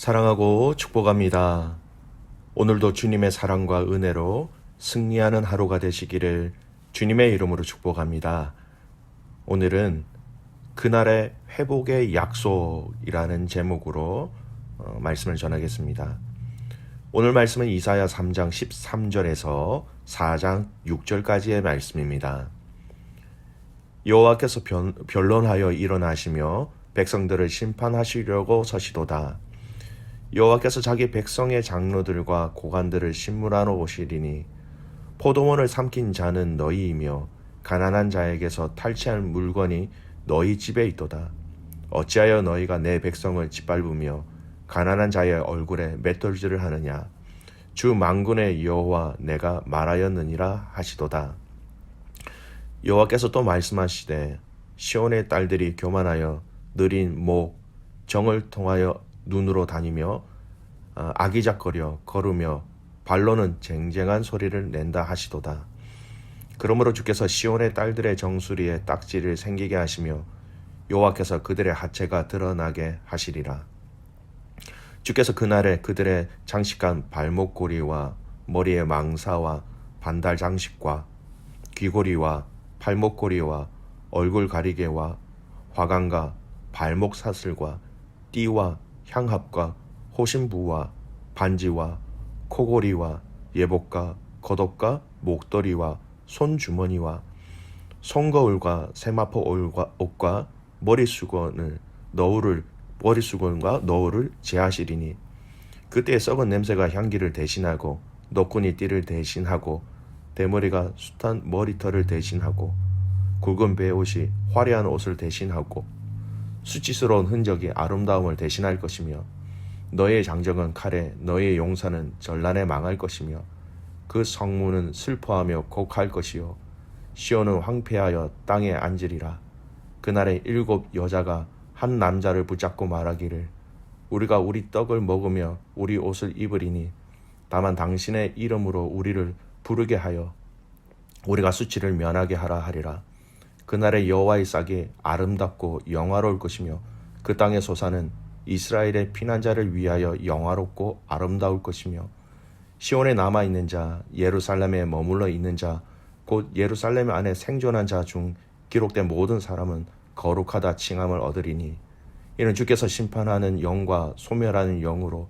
사랑하고 축복합니다. 오늘도 주님의 사랑과 은혜로 승리하는 하루가 되시기를 주님의 이름으로 축복합니다. 오늘은 그날의 회복의 약속이라는 제목으로 말씀을 전하겠습니다. 오늘 말씀은 이사야 3장 13절에서 4장 6절까지의 말씀입니다. 여호와께서 변론하여 일어나시며 백성들을 심판하시려고 서시도다. 여호와께서 자기 백성의 장로들과 고관들을 신문하러 오시리니 포도원을 삼킨 자는 너희이며 가난한 자에게서 탈취할 물건이 너희 집에 있도다. 어찌하여 너희가 내 백성을 짓밟으며 가난한 자의 얼굴에 맷돌질을 하느냐. 주 만군의 여호와 내가 말하였느니라 하시도다. 여호와께서 또 말씀하시되 시온의 딸들이 교만하여 느린 목 정을 통하여 눈으로 다니며 아기작거려 걸으며 발로는 쟁쟁한 소리를 낸다 하시도다. 그러므로 주께서 시온의 딸들의 정수리에 딱지를 생기게 하시며 여호와께서 그들의 하체가 드러나게 하시리라. 주께서 그날에 그들의 장식한 발목고리와 머리의 망사와 반달 장식과 귀고리와 팔목고리와 얼굴 가리개와 화관과 발목 사슬과 띠와 향합과 호신부와 반지와 코고리와 예복과 겉옷과 목도리와 손주머니와 손거울과 세마포 옷과 머리수건과 너울을 제하시리니 그때 썩은 냄새가 향기를 대신하고 너꾼이 띠를 대신하고 대머리가 숱한 머리털을 대신하고 굵은 베옷이 화려한 옷을 대신하고 수치스러운 흔적이 아름다움을 대신할 것이며 너의 장정은 칼에 너의 용사는 전란에 망할 것이며 그 성문은 슬퍼하며 곡할 것이요 시온은 황폐하여 땅에 앉으리라. 그날에 7 여자가 한 남자를 붙잡고 말하기를 우리가 우리 떡을 먹으며 우리 옷을 입으리니 다만 당신의 이름으로 우리를 부르게 하여 우리가 수치를 면하게 하라 하리라. 그날에 여호와의 싹이 아름답고 영화로울 것이며 그 땅의 소사는 이스라엘의 피난자를 위하여 영화롭고 아름다울 것이며 시온에 남아있는 자 예루살렘에 머물러 있는 자 곧 예루살렘 안에 생존한 자 중 기록된 모든 사람은 거룩하다 칭함을 얻으리니 이는 주께서 심판하는 영과 소멸하는 영으로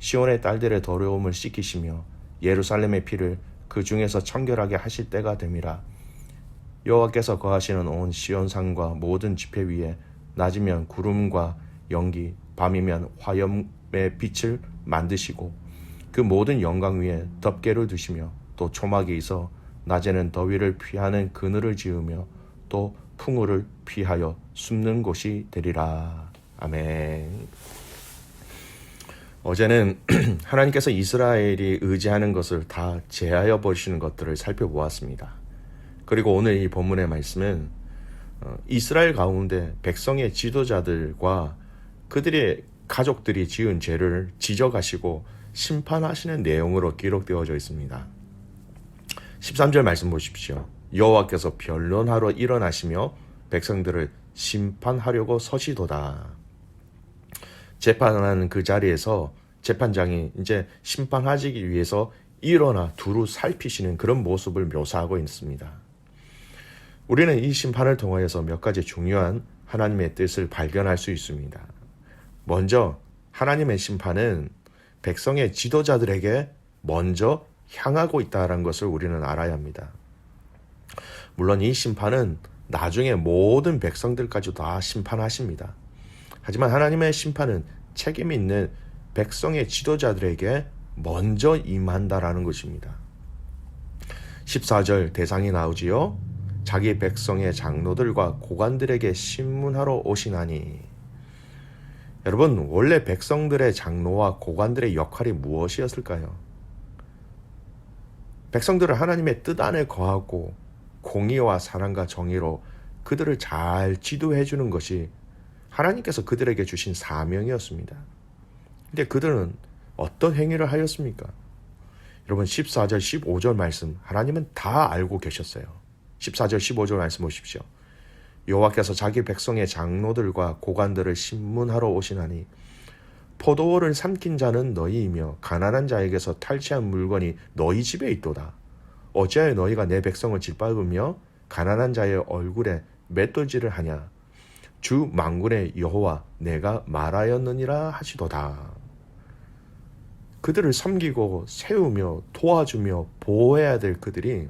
시온의 딸들의 더러움을 씻기시며 예루살렘의 피를 그 중에서 청결하게 하실 때가 됨이라. 여호와께서 거하시는 온 시온산과 모든 지폐 위에 낮이면 구름과 연기 밤이면 화염의 빛을 만드시고 그 모든 영광 위에 덮개를 두시며 또 초막이 있어 낮에는 더위를 피하는 그늘을 지으며 또 풍우를 피하여 숨는 곳이 되리라. 아멘. 어제는 하나님께서 이스라엘이 의지하는 것을 다 제하여 버리시는 것들을 살펴보았습니다. 그리고 오늘 이 본문의 말씀은 이스라엘 가운데 백성의 지도자들과 그들의 가족들이 지은 죄를 지적하시고 심판하시는 내용으로 기록되어져 있습니다. 13절 말씀 보십시오. 여호와께서 변론하러 일어나시며 백성들을 심판하려고 서시도다. 재판하는 그 자리에서 재판장이 이제 심판하기 위해서 일어나 두루 살피시는 그런 모습을 묘사하고 있습니다. 우리는 이 심판을 통하여서 몇 가지 중요한 하나님의 뜻을 발견할 수 있습니다. 먼저 하나님의 심판은 백성의 지도자들에게 먼저 향하고 있다는 것을 우리는 알아야 합니다. 물론 이 심판은 나중에 모든 백성들까지 다 심판하십니다. 하지만 하나님의 심판은 책임 있는 백성의 지도자들에게 먼저 임한다라는 것입니다. 14절 대상이 나오지요. 자기 백성의 장로들과 고관들에게 신문하러 오시나니. 여러분, 원래 백성들의 장로와 고관들의 역할이 무엇이었을까요? 백성들을 하나님의 뜻 안에 거하고 공의와 사랑과 정의로 그들을 잘 지도해 주는 것이 하나님께서 그들에게 주신 사명이었습니다. 근데 그들은 어떤 행위를 하였습니까? 여러분 14절 15절 말씀 하나님은 다 알고 계셨어요. 14절 15절 말씀 보십시오. 여호와께서 자기 백성의 장로들과 고관들을 신문하러 오시나니 포도원을 삼킨 자는 너희이며 가난한 자에게서 탈취한 물건이 너희 집에 있도다. 어찌하여 너희가 내 백성을 짓밟으며 가난한 자의 얼굴에 맷돌질을 하냐. 주 만군의 여호와 내가 말하였느니라 하시도다. 그들을 섬기고 세우며 도와주며 보호해야 될 그들이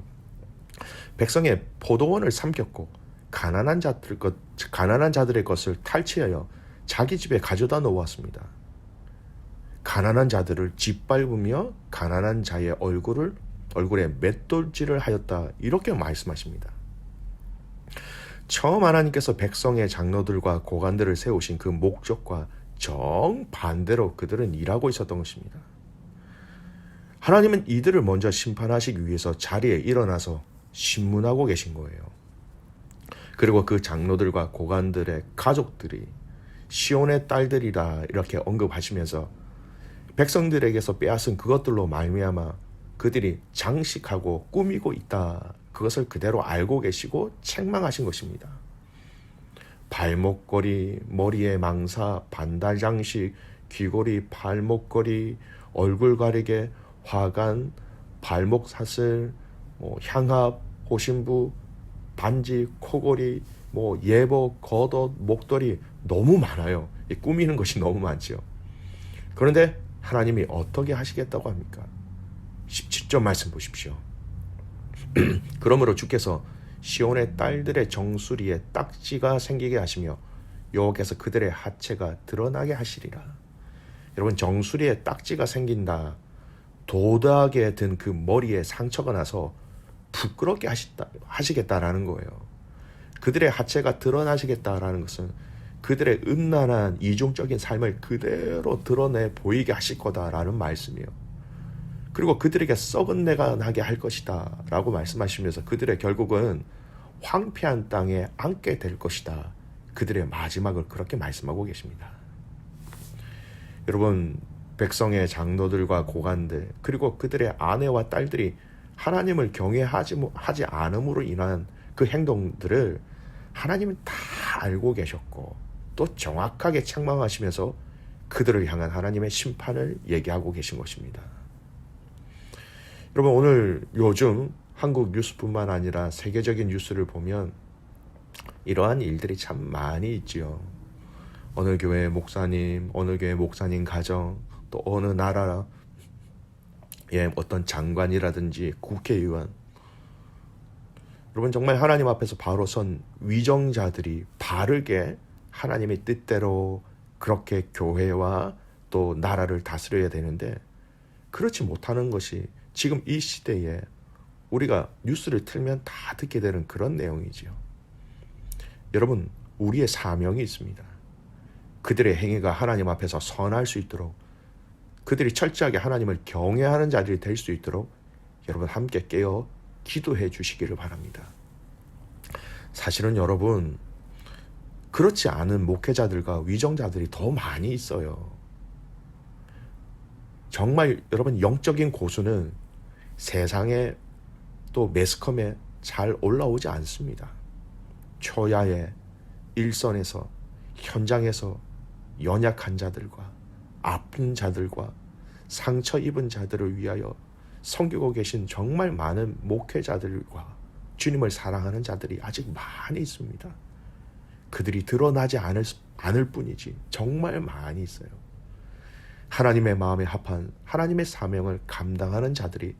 백성의 포도원을 삼켰고 가난한 자들의 것을 탈취하여 자기 집에 가져다 놓았습니다. 가난한 자들을 짓밟으며 가난한 자의 얼굴에 맷돌질을 하였다. 이렇게 말씀하십니다. 처음 하나님께서 백성의 장로들과 고관들을 세우신 그 목적과 정반대로 그들은 일하고 있었던 것입니다. 하나님은 이들을 먼저 심판하시기 위해서 자리에 일어나서 신문하고 계신 거예요. 그리고 그 장로들과 고관들의 가족들이 시온의 딸들이라 이렇게 언급하시면서 백성들에게서 빼앗은 그것들로 말미암아 그들이 장식하고 꾸미고 있다. 그것을 그대로 알고 계시고 책망하신 것입니다. 발목걸이, 머리에 망사, 반달 장식, 귀걸이, 발목걸이, 얼굴 가리개, 화관, 발목 사슬, 향합, 호신부, 반지, 코걸이, 예복, 겉옷, 목도리 너무 많아요. 꾸미는 것이 너무 많죠. 그런데 하나님이 어떻게 하시겠다고 합니까? 17절 말씀 보십시오. 그러므로 주께서 시온의 딸들의 정수리에 딱지가 생기게 하시며 여호와께서 그들의 하체가 드러나게 하시리라. 여러분, 정수리에 딱지가 생긴다. 도드하게 든 그 머리에 상처가 나서 부끄럽게 하시겠다라는 거예요. 그들의 하체가 드러나시겠다라는 것은 그들의 음란한 이중적인 삶을 그대로 드러내 보이게 하실 거다라는 말씀이에요. 그리고 그들에게 썩은 내가 나게 할 것이다 라고 말씀하시면서 그들의 결국은 황폐한 땅에 앉게 될 것이다. 그들의 마지막을 그렇게 말씀하고 계십니다. 여러분, 백성의 장로들과 고관들 그리고 그들의 아내와 딸들이 하나님을 경외하지 않음으로 인한 그 행동들을 하나님은 다 알고 계셨고 또 정확하게 책망하시면서 그들을 향한 하나님의 심판을 얘기하고 계신 것입니다. 여러분, 오늘 요즘 한국 뉴스뿐만 아니라 세계적인 뉴스를 보면 이러한 일들이 참 많이 있지요. 어느 교회 목사님, 어느 교회 목사님 가정, 또 어느 나라 어떤 장관이라든지 국회의원, 여러분 정말 하나님 앞에서 바로 선 위정자들이 바르게 하나님의 뜻대로 그렇게 교회와 또 나라를 다스려야 되는데 그렇지 못하는 것이 지금 이 시대에 우리가 뉴스를 틀면 다 듣게 되는 그런 내용이지요. 여러분, 우리의 사명이 있습니다. 그들의 행위가 하나님 앞에서 선할 수 있도록 그들이 철저하게 하나님을 경외하는 자들이 될 수 있도록 여러분 함께 깨어 기도해 주시기를 바랍니다. 사실은 여러분, 그렇지 않은 목회자들과 위정자들이 더 많이 있어요. 정말 여러분, 영적인 고수는 세상에 또 매스컴에 잘 올라오지 않습니다. 초야에 일선에서 현장에서 연약한 자들과 아픈 자들과 상처 입은 자들을 위하여 섬기고 계신 정말 많은 목회자들과 주님을 사랑하는 자들이 아직 많이 있습니다. 그들이 드러나지 않을 뿐이지 정말 많이 있어요. 하나님의 마음에 합한 하나님의 사명을 감당하는 자들이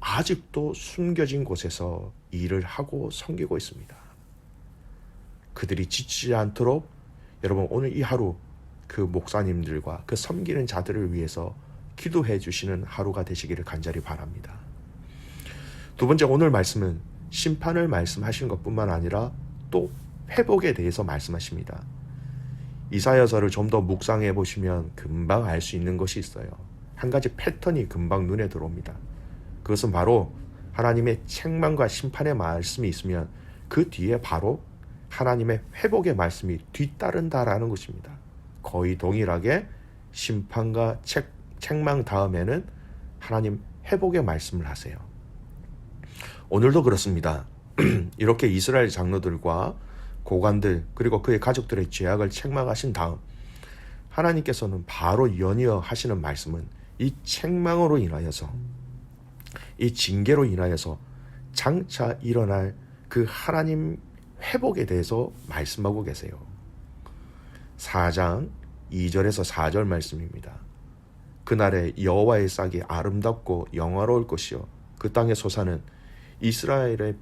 아직도 숨겨진 곳에서 일을 하고 섬기고 있습니다. 그들이 지치지 않도록 여러분 오늘 이 하루 그 목사님들과 그 섬기는 자들을 위해서 기도해 주시는 하루가 되시기를 간절히 바랍니다. 두 번째, 오늘 말씀은 심판을 말씀하시는 것뿐만 아니라 또 회복에 대해서 말씀하십니다. 이사야서를 좀 더 묵상해 보시면 금방 알 수 있는 것이 있어요. 한 가지 패턴이 금방 눈에 들어옵니다. 그것은 바로 하나님의 책망과 심판의 말씀이 있으면 그 뒤에 바로 하나님의 회복의 말씀이 뒤따른다라는 것입니다. 거의 동일하게 심판과 책망 다음에는 하나님 회복의 말씀을 하세요. 오늘도 그렇습니다. 이렇게 이스라엘 장로들과 고관들 그리고 그의 가족들의 죄악을 책망하신 다음 하나님께서는 바로 연이어 하시는 말씀은 이 책망으로 인하여서, 이 징계로 인하여서 장차 일어날 그 하나님 회복에 대해서 말씀하고 계세요. 4장 2절에서 4절 말씀입니다. 그날에 여호와의 싹이 아름답고 영화로울 것이요 그 땅의 소사는 이스라엘의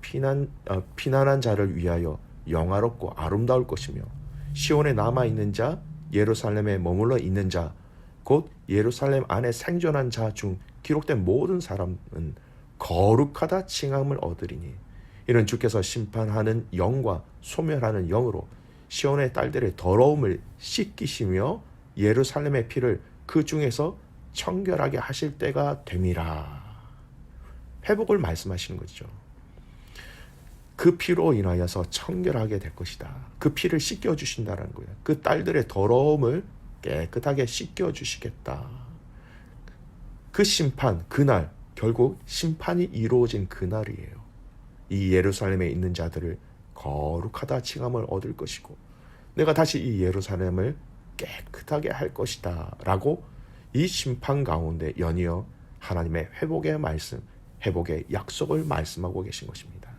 피난한 자를 위하여 영화롭고 아름다울 것이며 시온에 남아있는 자, 예루살렘에 머물러 있는 자, 곧 예루살렘 안에 생존한 자 중 기록된 모든 사람은 거룩하다 칭함을 얻으리니 이는 주께서 심판하는 영과 소멸하는 영으로 시온의 딸들의 더러움을 씻기시며 예루살렘의 피를 그 중에서 청결하게 하실 때가 됨이라. 회복을 말씀하시는 거죠. 그 피로 인하여서 청결하게 될 것이다. 그 피를 씻겨주신다는 거예요. 그 딸들의 더러움을 깨끗하게 씻겨주시겠다. 그 심판, 그날, 결국 심판이 이루어진 그날이에요. 이 예루살렘에 있는 자들을 거룩하다 칭함을 얻을 것이고 내가 다시 이 예루살렘을 깨끗하게 할 것이다 라고 이 심판 가운데 연이어 하나님의 회복의 말씀, 회복의 약속을 말씀하고 계신 것입니다.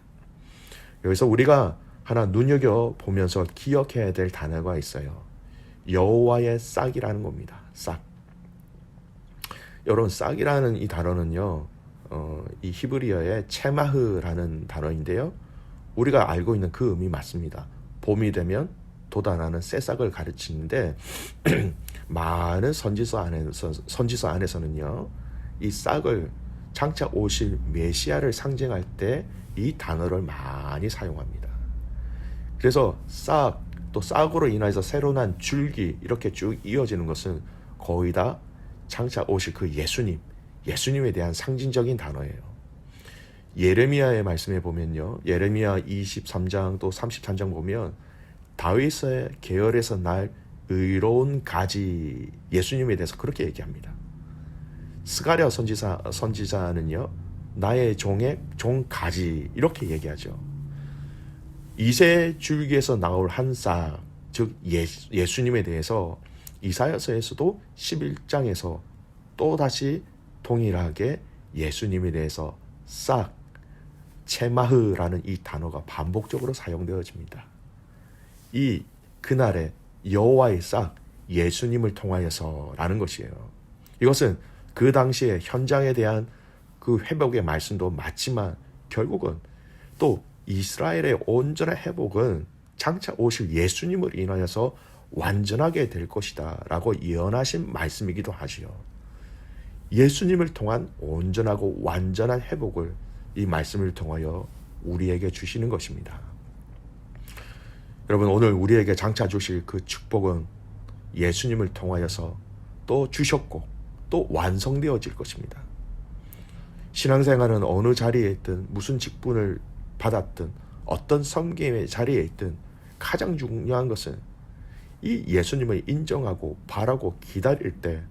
여기서 우리가 하나 눈여겨보면서 기억해야 될 단어가 있어요. 여호와의 싹이라는 겁니다. 싹. 여러분, 싹이라는 이 단어는요, 이 히브리어의 체마흐라는 단어인데요, 우리가 알고 있는 그 의미 맞습니다. 봄이 되면 돋아나는 새싹을 가르치는데 많은 선지서 안에서는요, 이 싹을 장차 오실 메시아를 상징할 때 이 단어를 많이 사용합니다. 그래서 싹, 또 싹으로 인해서 새로 난 줄기 이렇게 쭉 이어지는 것은 거의 다 장차 오실 그 예수님에 대한 상징적인 단어예요. 예레미야의 말씀에 보면요, 예레미야 23장 또 33장 보면 다윗의 계열에서 날 의로운 가지, 예수님에 대해서 그렇게 얘기합니다. 스가랴 선지자는요, 나의 종의 종가지 이렇게 얘기하죠. 이새 줄기에서 나올 한 싹, 즉 예수님에 대해서 이사야서에서도 11장에서 또다시 동일하게 예수님에 대해서 싹, 체마흐라는 이 단어가 반복적으로 사용되어집니다. 이 그날의 여호와의 싹, 예수님을 통하여서라는 것이에요. 이것은 그 당시의 현장에 대한 그 회복의 말씀도 맞지만 결국은 또 이스라엘의 온전한 회복은 장차 오실 예수님을 인하여서 완전하게 될 것이다 라고 예언하신 말씀이기도 하지요. 예수님을 통한 온전하고 완전한 회복을 이 말씀을 통하여 우리에게 주시는 것입니다. 여러분, 오늘 우리에게 장차 주실 그 축복은 예수님을 통하여서 또 주셨고 또 완성되어질 것입니다. 신앙생활은 어느 자리에 있든 무슨 직분을 받았든 어떤 섬김의 자리에 있든 가장 중요한 것은 이 예수님을 인정하고 바라고 기다릴 때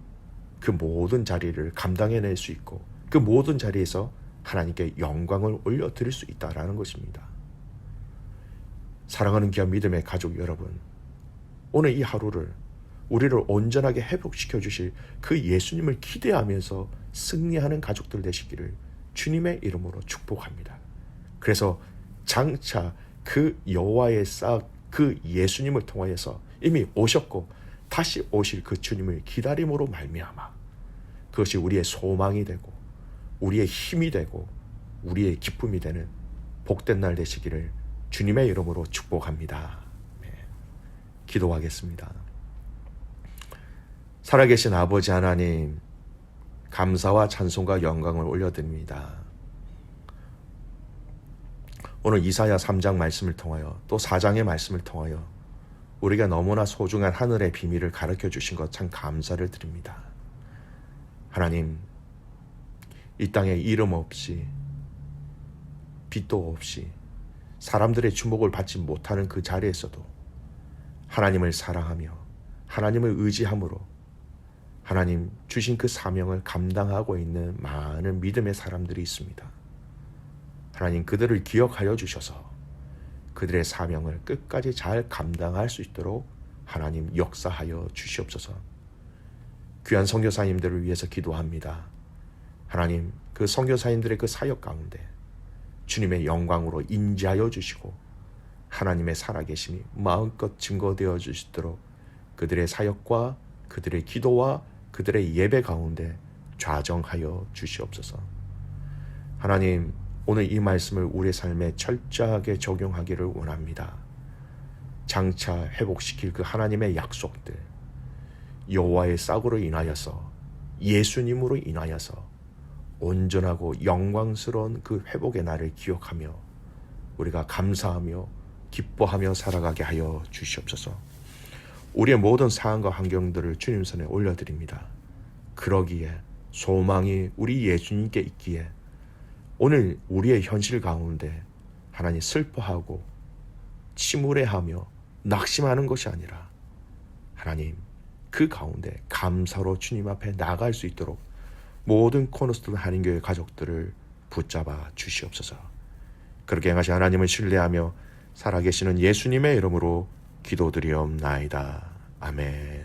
그 모든 자리를 감당해낼 수 있고 그 모든 자리에서 하나님께 영광을 올려드릴 수 있다는 것입니다. 사랑하는 귀한 믿음의 가족 여러분, 오늘 이 하루를 우리를 온전하게 회복시켜 주실 그 예수님을 기대하면서 승리하는 가족들 되시기를 주님의 이름으로 축복합니다. 그래서 장차 그 여호와의 싹, 그 예수님을 통하여서 이미 오셨고 다시 오실 그 주님을 기다림으로 말미암아 그것이 우리의 소망이 되고 우리의 힘이 되고 우리의 기쁨이 되는 복된 날 되시기를 주님의 이름으로 축복합니다. 네. 기도하겠습니다. 살아계신 아버지 하나님, 감사와 찬송과 영광을 올려드립니다. 오늘 이사야 3장 말씀을 통하여 또 4장의 말씀을 통하여 우리가 너무나 소중한 하늘의 비밀을 가르쳐 주신 것 참 감사를 드립니다. 하나님, 이 땅에 이름 없이 빛도 없이 사람들의 주목을 받지 못하는 그 자리에서도 하나님을 사랑하며 하나님을 의지함으로 하나님 주신 그 사명을 감당하고 있는 많은 믿음의 사람들이 있습니다. 하나님, 그들을 기억하여 주셔서 그들의 사명을 끝까지 잘 감당할 수 있도록 하나님 역사하여 주시옵소서. 귀한 선교사님들을 위해서 기도합니다. 하나님, 그 선교사님들의 그 사역 가운데 주님의 영광으로 인지하여 주시고 하나님의 살아계심이 마음껏 증거되어 주시도록 그들의 사역과 그들의 기도와 그들의 예배 가운데 좌정하여 주시옵소서. 하나님, 오늘 이 말씀을 우리의 삶에 철저하게 적용하기를 원합니다. 장차 회복시킬 그 하나님의 약속들, 여호와의 싹으로 인하여서, 예수님으로 인하여서 온전하고 영광스러운 그 회복의 날을 기억하며 우리가 감사하며 기뻐하며 살아가게 하여 주시옵소서. 우리의 모든 상황과 환경들을 주님 손에 올려드립니다. 그러기에 소망이 우리 예수님께 있기에 오늘 우리의 현실 가운데 하나님 슬퍼하고 침울해하며 낙심하는 것이 아니라 하나님 그 가운데 감사로 주님 앞에 나갈 수 있도록 모든 코너스톤 한인교회 가족들을 붙잡아 주시옵소서. 그렇게 행하신 하나님을 신뢰하며 살아계시는 예수님의 이름으로 기도드리옵나이다. 아멘.